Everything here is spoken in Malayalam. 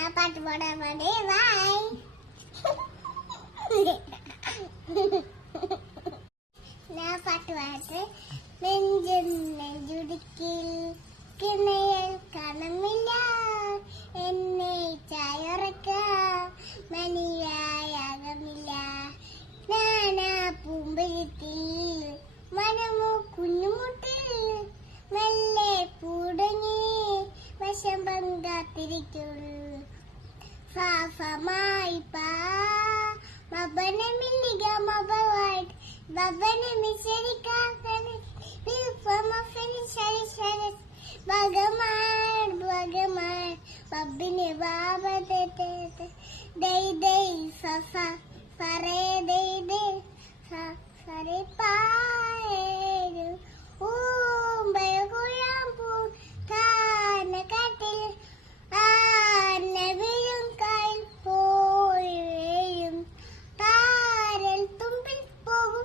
ഞാൻ പാട്ട് പാടാൻ വേണ്ടി ബൈ. ഞാൻ പാട്ട് പാട്ട് നെഞ്ചുടുക്കിൽ കിണയൽ കണമില്ല എന്നെ ചായറക്കാം മണിയായാകമില്ല നാനാ പൂമ്പഴത്തിൽ മനമോ കുഞ്ഞുമുട്ടിൽ മെല്ലെ പൂടങ്ങി വശം പങ്കാത്തിരിക്കുള്ളൂ ഫാഫമായി പാ മബനെ മില്ലിക മബവായിട്ട് ബബനെ മിശരിക്കാക്കനെ വിൽഫമഫിനി ശരി ബഗമാൻ ബഗമാൻ ബബിനെ ബാബത്തെ ദൈ ദൈ സഫ ഫറേ ദൈ ദൈ ഫറേ പായേ